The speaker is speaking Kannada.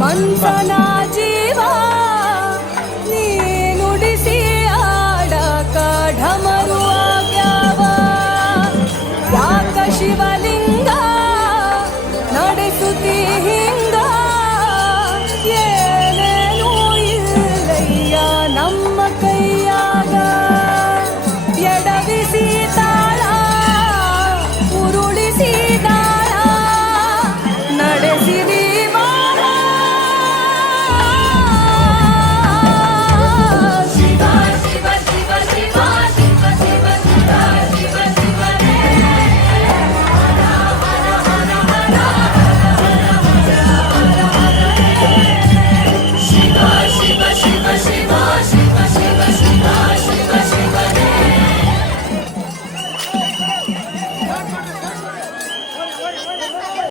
ಮನ್ಸನ ಜೀವ? ನೀ ನುಡಿಸಿ ಆಡ ಕಾಢಮರು ಆಗ್ಯಾವ? ಶಿವಲಿಂಗ ನಡೆಸುತ್ತಿ ಹಿಂಗ? ಏನೇನು ಇಲ್ಲಯ್ಯ ನಮ್ಮ ಕೈ Shiva.